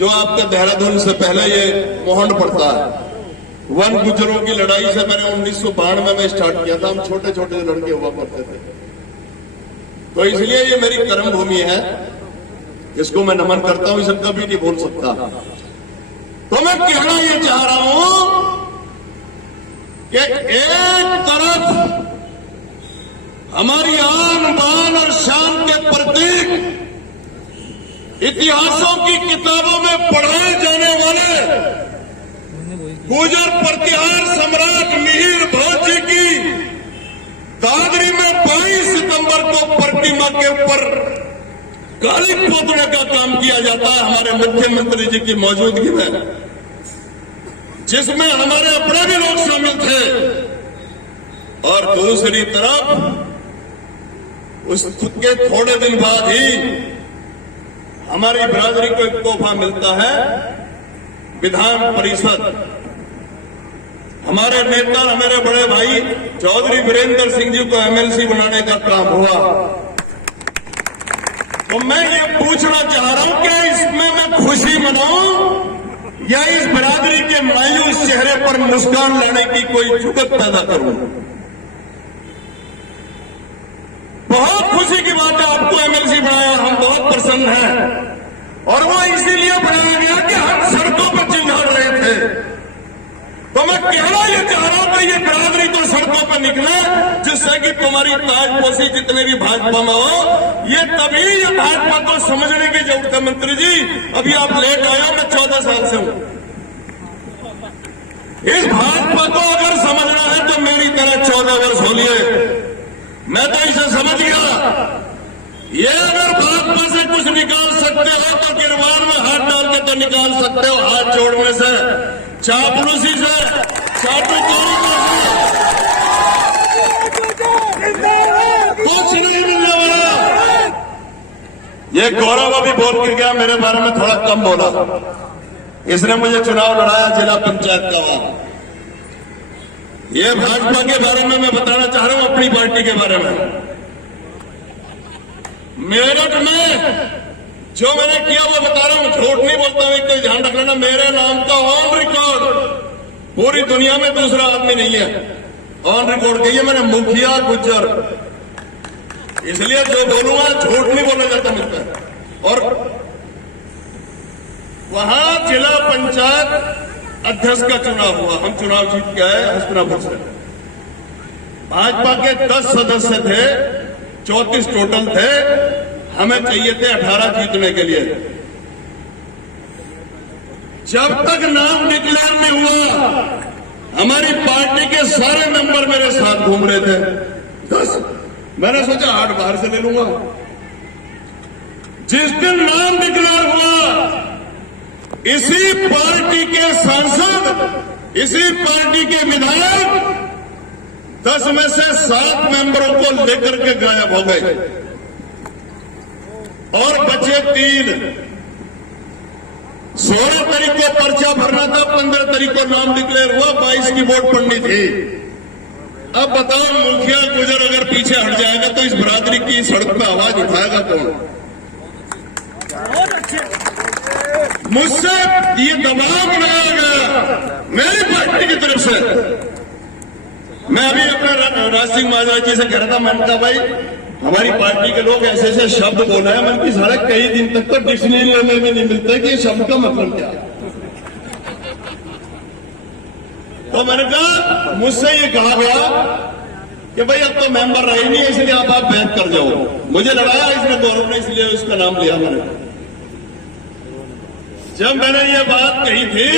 जो आपके देहरादून से पहले ये मोहन पड़ता है, वन गुजरों की लड़ाई से मैंने 1992 में स्टार्ट किया था। हम छोटे छोटे लड़के हुआ करते थे, तो इसलिए ये मेरी कर्म भूमि है, इसको मैं नमन करता हूं, इसे कभी नहीं भूल सकता। तो मैं कहना ये चाह रहा हूं कि एक तरफ हमारी आन बान और शान के प्रतीक इतिहासों की किताबों में पढ़ाए जाने वाले गुजर प्रतिहार सम्राट मिहिर भोज जी की दादरी में 22 सितंबर को प्रतिमा के ऊपर काली पोतने का काम किया जाता है हमारे मुख्यमंत्री जी की मौजूदगी में, जिसमें हमारे अपने भी लोग शामिल थे। और दूसरी तरफ उसके थोड़े दिन बाद ही हमारी बिरादरी को एक तोहफा मिलता है, विधान परिषद। हमारे नेता, हमारे बड़े भाई चौधरी वीरेंद्र सिंह जी को एमएलसी बनाने का काम हुआ। तो मैं ये पूछना चाह रहा हूं कि इसमें मैं खुशी मनाऊं या इस बिरादरी के मायूस चेहरे पर मुस्कान लाने की कोई जुगत पैदा करूं। बहुत खुशी की बात है, आपको एमएलसी बनाया, हम बहुत प्रसन्न हैं। और वो इसीलिए बनाया गया कि हम सड़कों पर चिल्ला रहे थे। तो मैं कहना ये चाह रहा हूं कि ये बिरादरी तो सड़कों पर निकले, जिससे कि तुम्हारी ताजपोशी जितने भी भाजपा में हो, ये तभी ये भाजपा को समझने की जरूरत है। मंत्री जी, अभी आप लेट आए हो, मैं 14 साल से हूं। इस भाजपा को अगर समझना है तो मेरी तरह 14 वर्ष हो लिए। मैं तो इसे समझ गया, ये अगर भाजपा से कुछ निकाल सकते हो तो गिरवार में हाथ डाल के तो निकाल सकते हो, हाथ जोड़ने से, चापलूसी से, चाटुकारी कुछ नहीं मिलने वाला। ये गौरव अभी बोल के गया, मेरे बारे में थोड़ा कम बोला। इसने मुझे चुनाव लड़ाया जिला पंचायत का वहां। ये भाजपा के बारे में मैं बताना चाह रहा हूं, अपनी पार्टी के बारे में। मेरठ में जो मैंने किया वो बता रहा हूं, झूठ नहीं बोलता हूं, कोई ध्यान रख लेना। मेरे नाम का ऑन रिकॉर्ड पूरी दुनिया में दूसरा आदमी नहीं है। ऑन रिकॉर्ड कहिए मैंने, मुखिया गुज्जर। इसलिए जो बोलूंगा झूठ नहीं बोला जाता मुझ पर। और वहां जिला पंचायत अध्यक्ष का चुनाव हुआ, हम चुनाव जीत के आए हस्तिनापुर से। भाजपा के 10 सदस्य थे, 34 टोटल थे, हमें चाहिए थे 18 जीतने के लिए। जब तक नाम डिक्लेयर नहीं हुआ, हमारी पार्टी के सारे मेंबर मेरे साथ घूम रहे थे। 10 मैंने सोचा 8 बाहर से ले लूंगा। जिस दिन नाम डिक्लेयर हुआ, इसी पार्टी के सांसद, इसी पार्टी के विधायक 10 में से 7 मेंबरों को लेकर के गायब हो गए और बचे 3। 16 तारीख को पर्चा भरना था, 15 तारीख को नाम डिक्लेयर हुआ, 22 की वोट पड़नी थी। अब बताओ, मुखिया गुजर अगर पीछे हट जाएगा तो इस बिरादरी की सड़क पर आवाज उठाएगा कौन? मुझसे ये दबाव बनाया गया मेरी पार्टी की तरफ से। मैं अभी अपना राज सिंह महाराज जी से कह रहा था, मैंने कहा भाई हमारी पार्टी के लोग ऐसे ऐसे शब्द बोले हैं, मन की साढ़े कई दिन तक तो डिक्शनरी लेने में नहीं मिलते कि शब्द का मतलब क्या है। तो मैंने कहा, मुझसे ये कहा गया कि भाई अब तो मेंबर रहे नहीं, इसलिए आप बैक कर जाओ। मुझे लड़ाया इसने गौरव ने, इसलिए उसका नाम लिया मैंने। जब मैंने ये बात कही थी,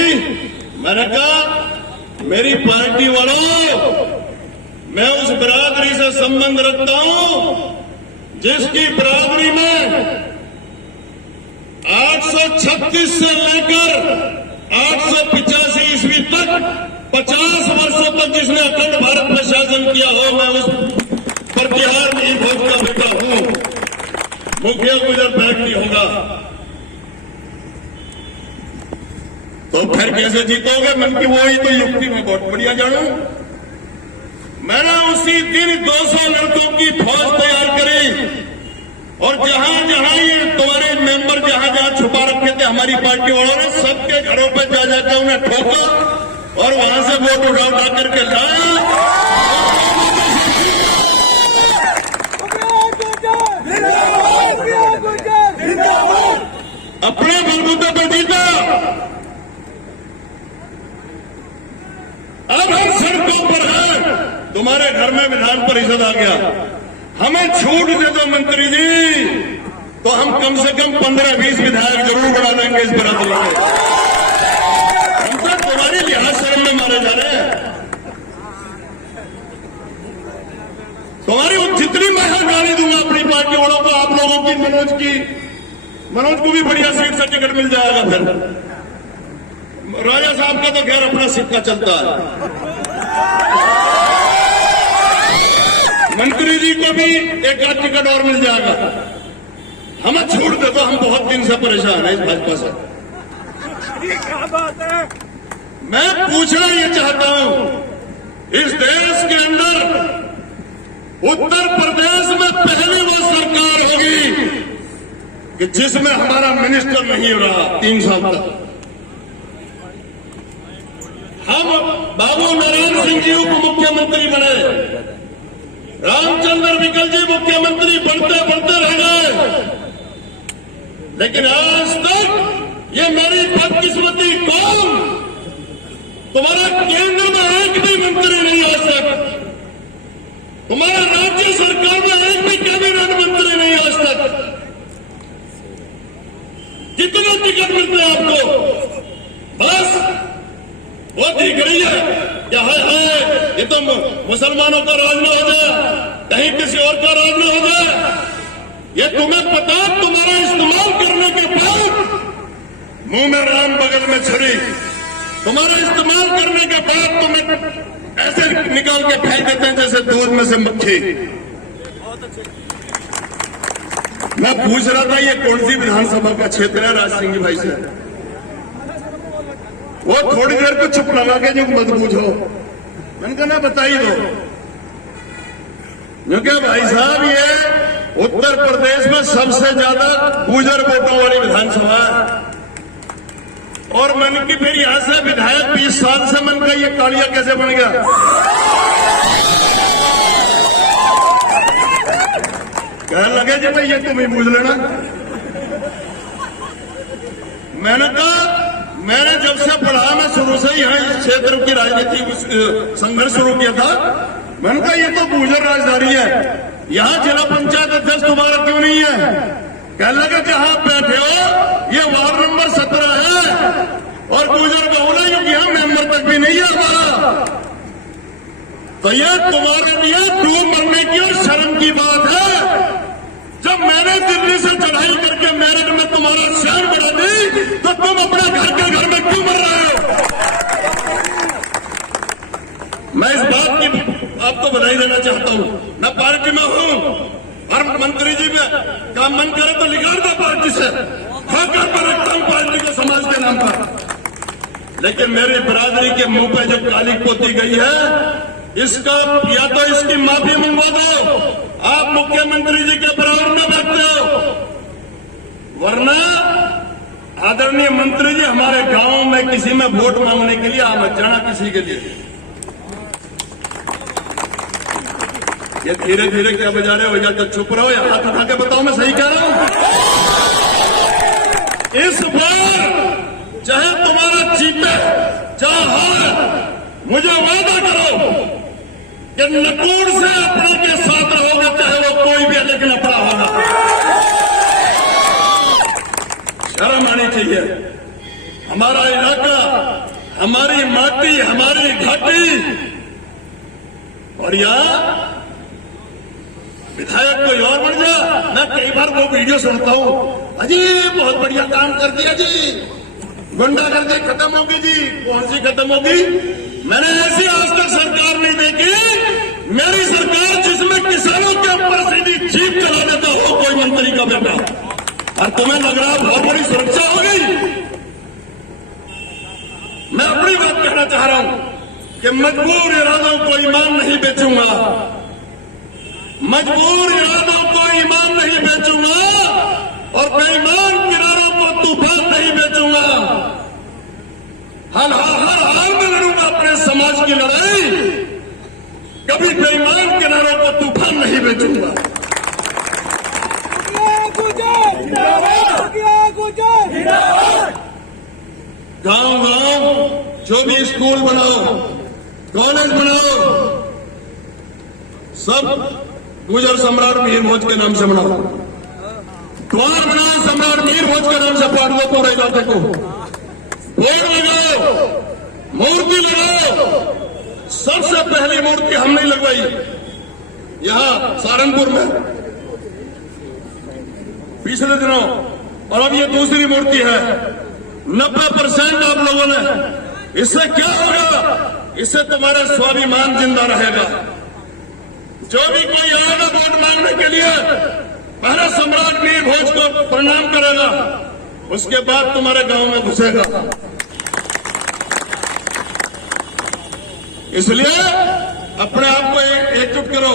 मैंने कहा मेरी पार्टी वालों, मैं उस बिरादरी से संबंध रखता हूं जिसकी बिरादरी में 836 से लेकर 885 ईस्वी तक 50 वर्षों तक जिसने अखंड भारत में शासन किया हो, मैं उस प्रतिहार मिहिर भोज का बेटा हूं। मुखिया गुजर बैक नहीं होगा तो फिर कैसे जीतोगे? मन की वही तो युक्ति में बहुत बढ़िया जानू। मैंने उसी दिन 200 लड़कों की फौज तैयार करी और जहां जहां ये तुम्हारे मेंबर जहां जहां छुपा रखे थे, हमारे हमारी पार्टी वालों ने सबके घरों पर जा जाकर उन्हें ठोका और वहां से वोट उठा करके लाया। अपने बलबूते पर जीता। अब हम सड़कों पर हैं, तुम्हारे घर में विधान परिषद आ गया, हमें छूट दे दो मंत्री जी, तो हम कम से कम 15-20 विधायक जरूर बढ़ा देंगे इस बरादरी में। हम तो तुम्हारी लिहाज शर्म में मारे जा रहे हैं। तुम्हारी जितनी मैं गाली दूंगा अपनी पार्टी वालों को, आप लोगों की, मनोज को भी बढ़िया सीट से टिकट मिल जाएगा। फिर राजा साहब का तो खैर अपना सिक्का चलता है, मंत्री जी को भी एक आध टिकट और मिल जाएगा। हमें छूट दे दो, हम बहुत दिन से परेशान हैं इस भाजपा से। क्या बात है? मैं पूछना ये चाहता हूं, इस देश के अंदर उत्तर प्रदेश में पहली वो सरकार होगी कि जिसमें हमारा मिनिस्टर नहीं रहा 3 साल तक। हम बाबू नारायण सिंह जी उप मुख्यमंत्री बने, रामचंद्र विकल जी मुख्यमंत्री बनते बनते रह गए, लेकिन आज तक ये मेरी बदकिस्मती कौन, तुम्हारा केंद्र में एक भी मंत्री नहीं आ सकता, तुम्हारा राज्य सरकार में एक भी कैबिनेट मंत्री नहीं आज तक। कितने टिकट मिलते हैं आपको? बस वो दिख रही है क्या है ये तो मुसलमानों का राज न हो जाए, कहीं किसी और का राज न हो जाए। ये तुम्हें पता, तुम्हारा इस्तेमाल करने के बाद मुंह में राम बगल में छुरी, तुम्हारा इस्तेमाल करने के बाद तुम्हें ऐसे निकाल के फेंक देते हैं जैसे दूध में से मक्खी। मैं पूछ रहा था ये कौन सी विधानसभा का क्षेत्र है राज सिंह भाई से, वो थोड़ी देर को चुप लगा के जो मत पूछो, मैंने कहा ना बता ही दो, क्योंकि भाई साहब ये उत्तर प्रदेश में सबसे ज्यादा गुर्जर वोटों वाली विधानसभा है। और मन की फिर यहां से विधायक 20 साल से मन का ये कालिया कैसे बन गया? कहने लगे जी भाई ये तुम ही पूछ लेना। मैंने कहा, मैंने जब से पढ़ा, मैं शुरू से ही यहाँ इस क्षेत्र की राजनीति संघर्ष शुरू किया था, मैंने कहा ये तो गुर्जर राजधानी है, यहाँ जिला पंचायत अध्यक्ष तुम्हारा क्यों नहीं है? कहने लगे जहां बैठे हो ये वार्ड नंबर 17 है और गुर्जर बहुल है, क्योंकि यहाँ मेंबर तक भी नहीं है हमारा। तो ये तुम्हारे लिए डूब मरने की और शर्म की बात है। जब मैंने दिल्ली से चढ़ाई करके मेरठ में तुम्हारा शहर बढ़ा दी, तो तुम अपने घर के घर में क्यों मर रहे हो? मैं इस बात की आपको बधाई देना चाहता हूं। मैं पार्टी में हूं और मंत्री जी में का मन करे तो निकाल दो पार्टी से, ठोकर पर रखता हूं पार्टी को समाज के नाम पर। लेकिन मेरी बिरादरी के मुंह पे जो काली पोती गई है, इसका या तो इसकी माफी मंगवा दो, आप मुख्यमंत्री जी के बराबर में बैठते हो, वरना आदरणीय मंत्री जी हमारे गांव में किसी में वोट मांगने के लिए आ मत जाना किसी के लिए। ये धीरे धीरे क्या बजा रहे हो, या तो चुप रहो या हाथ उठा के बताओ मैं सही कह रहा हूं। इस बार चाहे तुम्हारा जीते चाहे हार, मुझे वादा करो कि नकुड़ से अपने के साथ रहोगे, चाहे वो कोई भी अलग लफड़ा होगा। शर्म आनी चाहिए। हमारा इलाका, हमारी माटी, हमारी घाटी, और यहां विधायक कोई और बन जा। मैं कई बार वो वीडियो सुनता हूं, अजी बहुत बढ़िया काम कर दिया जी, गुंडागर्दी खत्म होगी जी। कौन सी खत्म होगी? मैंने ऐसी आज तक सरकार नहीं देखी, मेरी सरकार जिसमें किसानों के ऊपर सीधी जीप चला देता हो कोई मंत्री का बेटा, और तुम्हें लग रहा बहुत बड़ी सुरक्षा हो गई। मैं अपनी बात कहना चाह रहा हूं कि मजबूर इरादों को ईमान नहीं बेचूंगा, मजबूर इरादों को ईमान नहीं बेचूंगा, और बेईमान किरारों को तूफान नहीं बेचूंगा। हर हाल में लड़ूंगा अपने समाज की लड़ाई, कभी बेईमान किनारों को तूफान नहीं बेचूंगा। गांव गांव जो भी स्कूल बनाओ, कॉलेज बनाओ, सब गुजर सम्राट मीर भोज के नाम से बनाओ। द्वार बनाओ सम्राट मीर भोज के नाम से, पांडवों पूरे इलाके को पेड़ लगाओ, मूर्ति लगाओ। सबसे पहली मूर्ति हमने लगवाई यहां सहारनपुर में पिछले दिनों, और अब ये दूसरी मूर्ति है। 90% आप लोगों ने, इससे क्या होगा? इससे तुम्हारा स्वाभिमान जिंदा रहेगा। जो भी कोई आएगा वोट मांगने के लिए पहले सम्राट मीर भोज को प्रणाम करेगा, उसके बाद तुम्हारे गांव में घुसेगा। इसलिए अपने आप को एकजुट करो।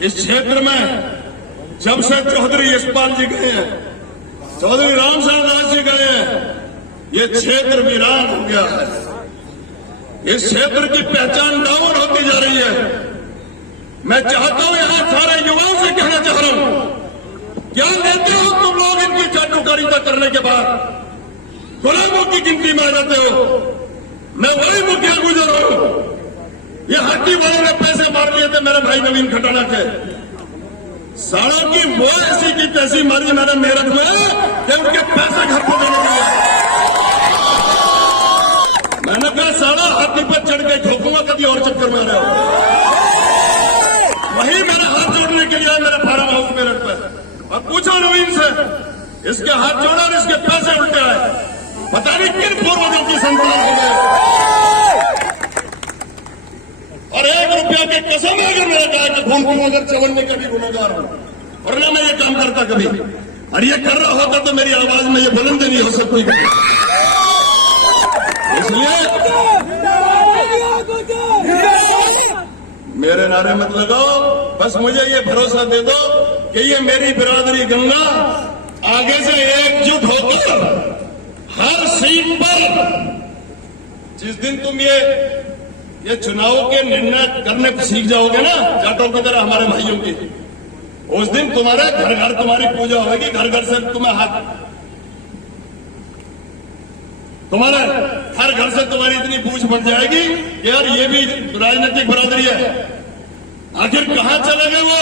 इस क्षेत्र में जब से चौधरी यशपाल जी गए हैं, चौधरी रामसार दास जी गए हैं, ये क्षेत्र वीरान हो गया है। इस क्षेत्र की पहचान डाउन होती जा रही है। मैं चाहता हूं यहां सारे युवाओं से कहना चाह रहा हूं, क्या लेते हो तुम लोग इनकी चाटुकारिता करने के बाद? गुलामों की गिनती में आ जाते हो। मैं वही मुखिया गुजर रहा हूं। ये हाथी वालों ने पैसे मार लिए थे मेरे भाई नवीन खटाना के। सालों की वो ऐसी की तैसी मारी मैंने मेरठ में कि उनके पैसे घर को देने दिए। मैंने कहा साला हाथी पर चढ़ के ठोकूंगा, कभी और चक्कर मारे हो। वही मेरे हाथ जोड़ने के लिए मेरे फार्म हाउस मेरठ पे, और पूछो नवीन से, इसके हाथ जोड़ा और इसके पैसे उल्टे आए। पता नहीं किन पूर्वजों की संतान हो गए। और 1 रुपया के कसम है अगर मेरा गाय के खून को अगर चवन्ने का भी गुनहगार हूं, और ना मैं ये काम करता कभी, और ये कर रहा होता तो मेरी आवाज में ये बुलंद नहीं हो सकती। इसलिए मेरे नारे मत लगाओ, बस मुझे ये भरोसा दे दो कि ये मेरी बिरादरी गंगा आगे से एकजुट होकर हर सीट पर, जिस दिन तुम ये चुनाव के निर्णय करने को सीख जाओगे ना, जाटों की तरह हमारे भाइयों की, उस दिन तुम्हारे घर घर तुम्हारी पूजा होगी। घर घर से तुम्हें हाथ, तुम्हारे हर घर से तुम्हारी इतनी पूछ बढ़ जाएगी कि यार ये भी राजनीतिक बरादरी है। आखिर कहां चले गए वो?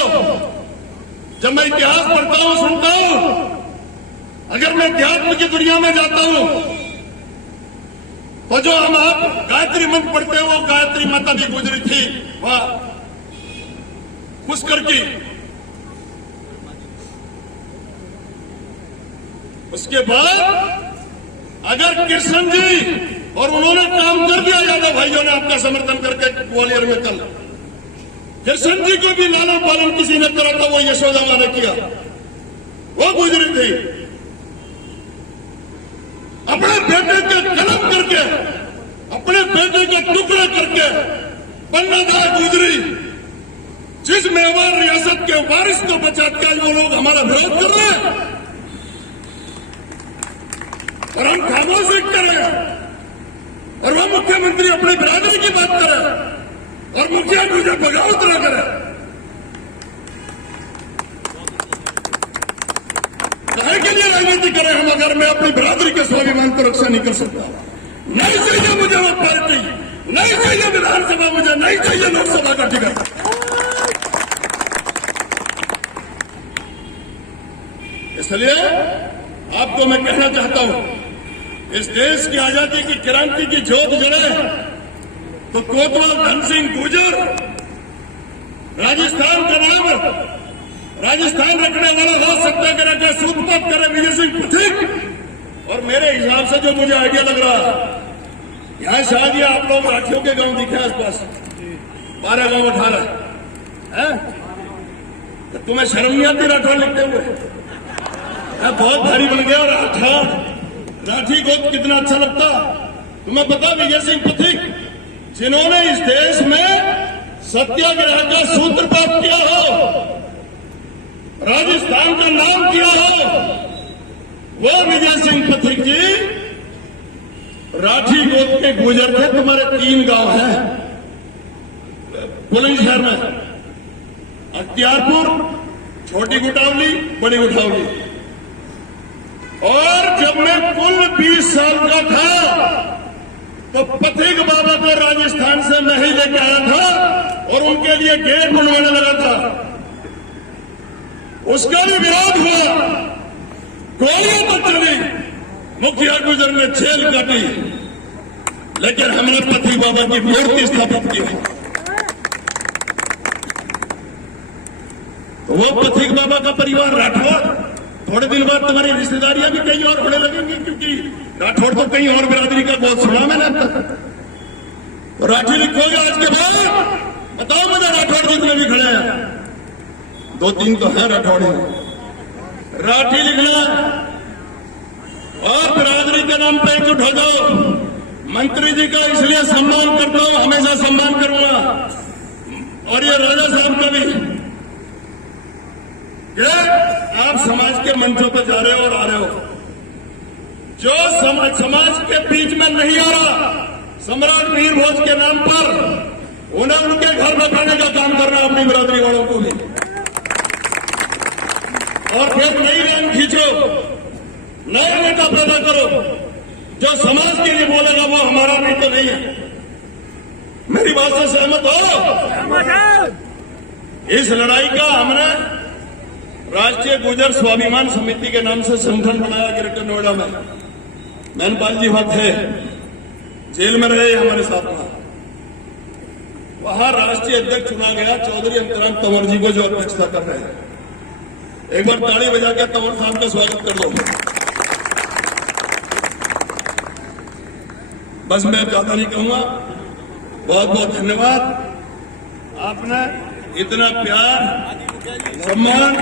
जब मैं इतिहास पढ़ता हूं, सुनता हूं, अगर मैं अध्यात्म की दुनिया में जाता हूं, तो जो हम आप गायत्री मंत्र पढ़ते हैं, वो गायत्री माता भी गुजरी थी वहां पुष्कर की। उसके बाद अगर कृष्ण जी, और उन्होंने काम कर दिया, यादव भाइयों ने आपका समर्थन करके ग्वालियर में कल, कृष्ण जी को भी लालन पालन किसी ने करा था, वो यशोदा मां ने किया, वो गुजरी थी। अपने बेटे के कलम करके, अपने बेटे के टुकड़े करके पन्नादार गुजरी। जिस मेवाड़ रियासत के वारिस को बचाते आज वो लोग हमारा विरोध कर रहे हैं, और हम खामोशी करें, और वो मुख्यमंत्री अपनी बिरादरी की बात करे, और मुखिया मुझे बगावत न करे। काहे के लिए राजनीति करें हम, अगर मैं अपनी बिरादरी के स्वाभिमान को रक्षा नहीं कर सकता? नहीं चाहिए मुझे वो पार्टी, नहीं चाहिए विधानसभा, मुझे नहीं चाहिए लोकसभा का टिकट। इसलिए आपको मैं कहना चाहता हूं, इस देश की आजादी की क्रांति की जोत जले तो कोतवाल धन सिंह गुर्जर, राजस्थान का नाम राजस्थान रखने वाला राज सत्याग्रह का सूत्रपात करे विजय सिंह पथिक। और मेरे हिसाब से जो मुझे आइडिया लग रहा, यहां शायद ये आप लोग राठियों के गांव दिखे आसपास, 12 गांव 18 है। तो तुम्हें शर्म नहीं आती राठौर लिखते हुए? बहुत भारी बन गया राठी को कितना अच्छा लगता तुम्हें पता? विजय सिंह पथिक, जिन्होंने इस देश में सत्याग्रह का सूत्रपात किया हो, राजस्थान का नाम किया हो, वो विजय सिंह पथिक जी राठी गोद के गुजर थे। तुम्हारे 3 गांव हैं बुलंदशहर में, अख्तियारपुर, छोटी गुटावली, बड़ी गुटावली। और जब मैं कुल 20 साल का था तो पथिक बाबा को राजस्थान से मैं ही लेके आया था और उनके लिए गेट बनवाने लगा था। उसका भी विरोध हुआ, गोलियां तो चली, मुखिया गुजर ने जेल काटी, लेकिन हमने पथिक बाबा की मूर्ति स्थापित की। तो वो पथिक बाबा का परिवार राठौर, थोड़े दिन बाद तुम्हारी रिश्तेदारियां भी कहीं और होने लगेंगी, क्योंकि राठौर तो कहीं और बिरादरी का बहुत सुना मैंने अब तक। तो राठी लिखोगे आज के बाद, बताओ मुझे राठौर जितने भी खड़े हैं, 2-3 तो हैं राठौड़ी, राठी लिखना और बिरादरी के नाम पे एकजुट हो जाओ। मंत्री जी का इसलिए सम्मान करता हूं, हमेशा सम्मान करूंगा, और ये राजा साहब का भी। आप समाज के मंचों पर जा रहे हो और आ रहे हो, जो समाज के बीच में नहीं आ रहा, सम्राट वीर भोज के नाम पर उन्हें उनके घर बैठाने का काम करना अपनी बिरादरी वालों को भी। और फिर नई लाइन खींचो, नया नेता पैदा करो, जो समाज के लिए बोलेगा वो हमारा नहीं तो नहीं है। मेरी बात से सहमत हो? इस लड़ाई का हमने राष्ट्रीय गुर्जर स्वाभिमान समिति के नाम से संगठन बनाया ग्रेटर नोएडा में। मैनपाल जी वहां थे, जेल में रहे हमारे साथ में। वहां राष्ट्रीय अध्यक्ष चुना गया चौधरी अंतराम तंवर जी को, जो अध्यक्षता कर रहे हैं। एक बार ताली बजा के तंवर साहब का स्वागत कर दो। बस मैं ज्यादा नहीं कहूंगा, बहुत बहुत धन्यवाद। आपने इतना प्यार, सम्मान